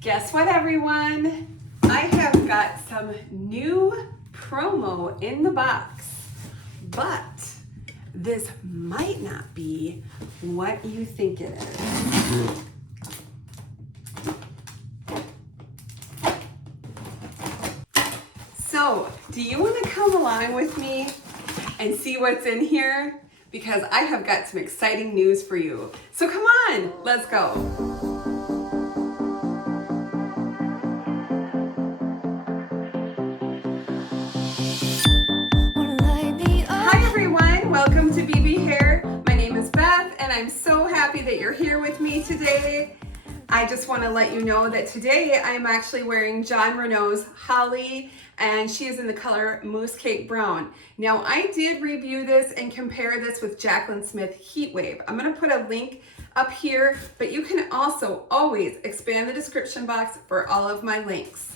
Guess what, everyone? I have got some new promo in the box, but this might not be what you think it is. So, do you want to come along with me and see what's in here? Because I have got some exciting news for you. So come on, let's go. Hi everyone, welcome to BB Hair. My name is Beth and I'm so happy that you're here with me today. I just want to let you know that today I'm actually wearing John Renault's Holly, and she is in the color Mousse Cake Brown. Now I did review this and compare this with Jaclyn Smith Heat Wave. I'm going to put a link up here, but you can also always expand the description box for all of my links.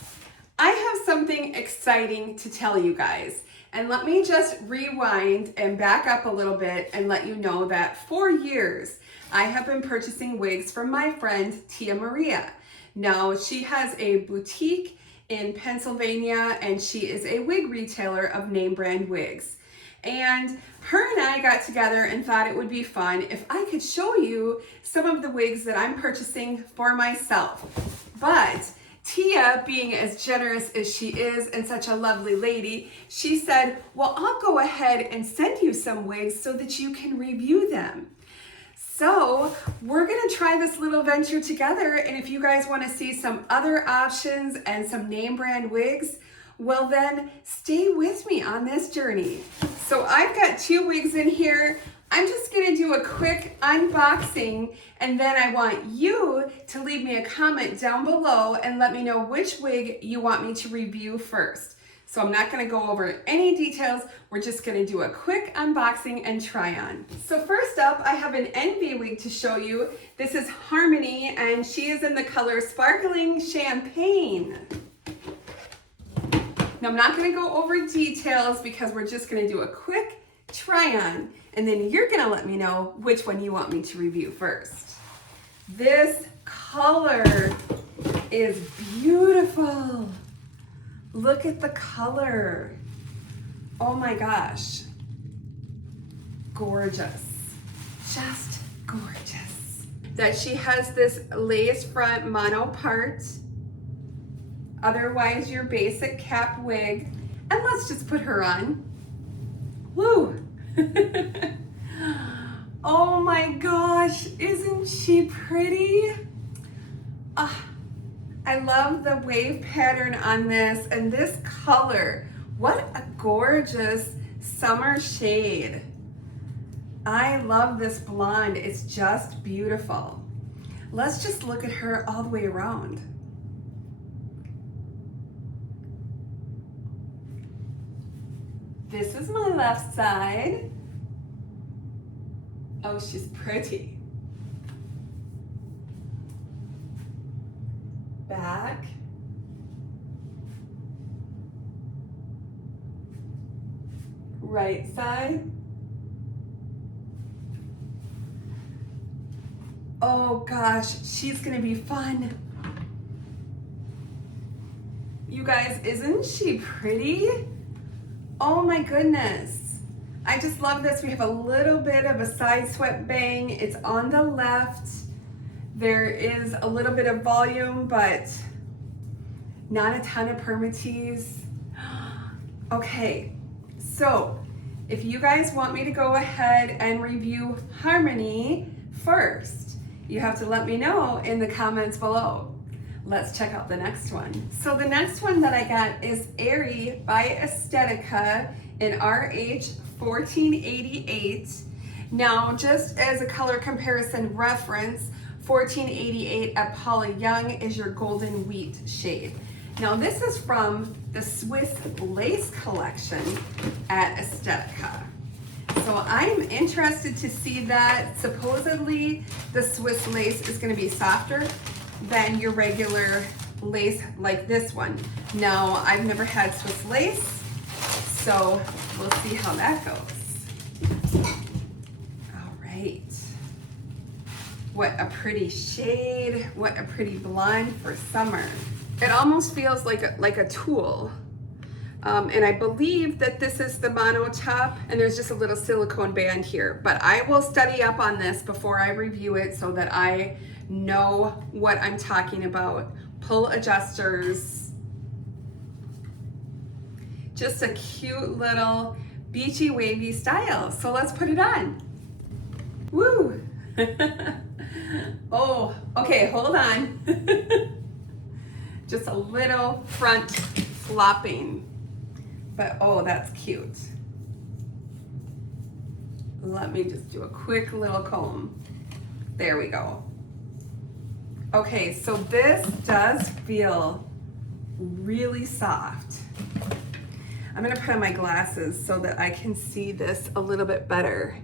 I have something exciting to tell you guys. And let me just rewind and back up a little bit and let you know that for years, I have been purchasing wigs from my friend Tia Maria. Now, she has a boutique in Pennsylvania and she is a wig retailer of name brand wigs. And her and I got together and thought it would be fun if I could show you some of the wigs that I'm purchasing for myself. But Tia, being as generous as she is and such a lovely lady, she said, well, I'll go ahead and send you some wigs so that you can review them. So we're gonna try this little venture together, and if you guys wanna see some other options and some name brand wigs, well then stay with me on this journey. So I've got 2 wigs in here. I'm just gonna do a quick unboxing, and then I want you to leave me a comment down below and let me know which wig you want me to review first. So I'm not gonna go over any details. We're just gonna do a quick unboxing and try on. So first up, I have an Envy wig to show you. This is Harmony, and she is in the color Sparkling Champagne. Now I'm not gonna go over details because we're just gonna do a quick try on, and then you're gonna let me know which one you want me to review first. This color is beautiful. Look at the color. Oh my gosh. Gorgeous. Just gorgeous. That she has this lace front mono part. Otherwise your basic cap wig. And let's just put her on. Woo! Oh my gosh, isn't she pretty? I love the wave pattern on this and this color. What a gorgeous summer shade. I love this blonde. It's just beautiful. Let's just look at her all the way around. This is my left side. Oh, she's pretty. Back. Right side. Oh gosh, she's gonna be fun. You guys, isn't she pretty? Oh my goodness. I just love this. We have a little bit of a side swept bang. It's on the left. There is a little bit of volume, but not a ton of permatease. Okay, so if you guys want me to go ahead and review Harmony first, you have to let me know in the comments below. Let's check out the next one. So the next one that I got is Aeri by Estetica in RH 1488. Now, just as a color comparison reference, 1488 at Paula Young is your golden wheat shade. Now this is from the Swiss lace collection at Estetica. So I'm interested to see that. Supposedly the Swiss lace is going to be softer than your regular lace like this one. Now I've never had Swiss lace, so we'll see how that goes. All right. What a pretty shade, what a pretty blonde for summer. It almost feels like a tulle. And I believe that this is the mono top, and there's just a little silicone band here. But I will study up on this before I review it so that I know what I'm talking about. Pull adjusters. Just a cute little beachy wavy style. So let's put it on. Woo! Oh, okay, hold on. Just a little front flopping, but oh, that's cute. Let me just do a quick little comb. There we go. Okay, so this does feel really soft. I'm gonna put on my glasses so that I can see this a little bit better.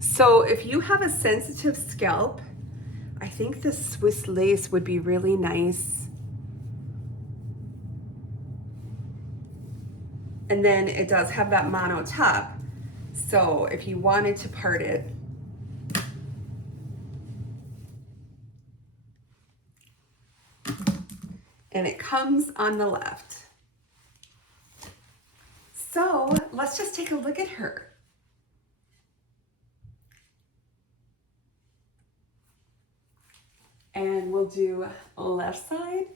So if you have a sensitive scalp, I think this Swiss lace would be really nice. And then it does have that mono top. So if you wanted to part it, and it comes on the left. So let's just take a look at her. And we'll do left side.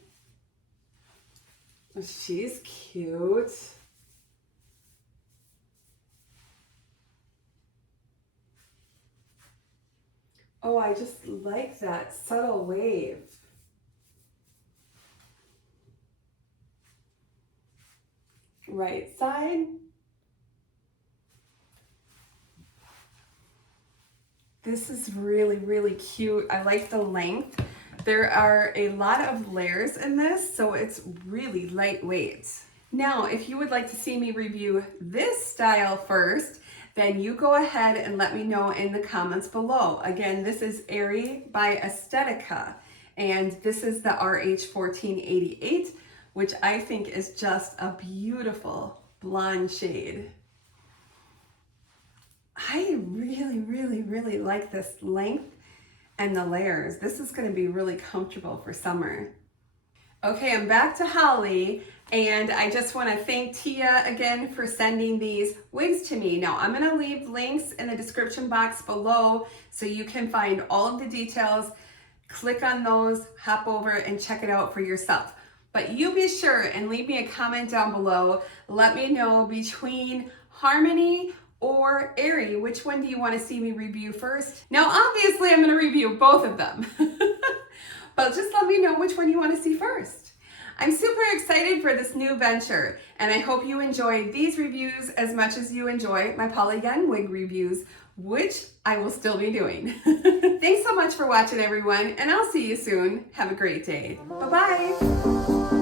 She's cute. Oh, I just like that subtle wave. Right side. This is really, really cute. I like the length. There are a lot of layers in this, so it's really lightweight. Now, if you would like to see me review this style first, then you go ahead and let me know in the comments below. Again, this is Aeri by Estetica, and this is the RH1488, which I think is just a beautiful blonde shade. I really, really, really like this length and the layers. This is going to be really comfortable for summer. Okay, I'm back to Holly, and I just want to thank Tia again for sending these wigs to me. Now, I'm going to leave links in the description box below so you can find all of the details. Click on those, hop over, and check it out for yourself. But you be sure and leave me a comment down below. Let me know between Harmony or Aeri, which one do you want to see me review first? Now, obviously, I'm going to review both of them, but just let me know which one you want to see first. I'm super excited for this new venture, and I hope you enjoy these reviews as much as you enjoy my Paula Young wig reviews, which I will still be doing. Thanks so much for watching, everyone, and I'll see you soon. Have a great day. Bye-bye.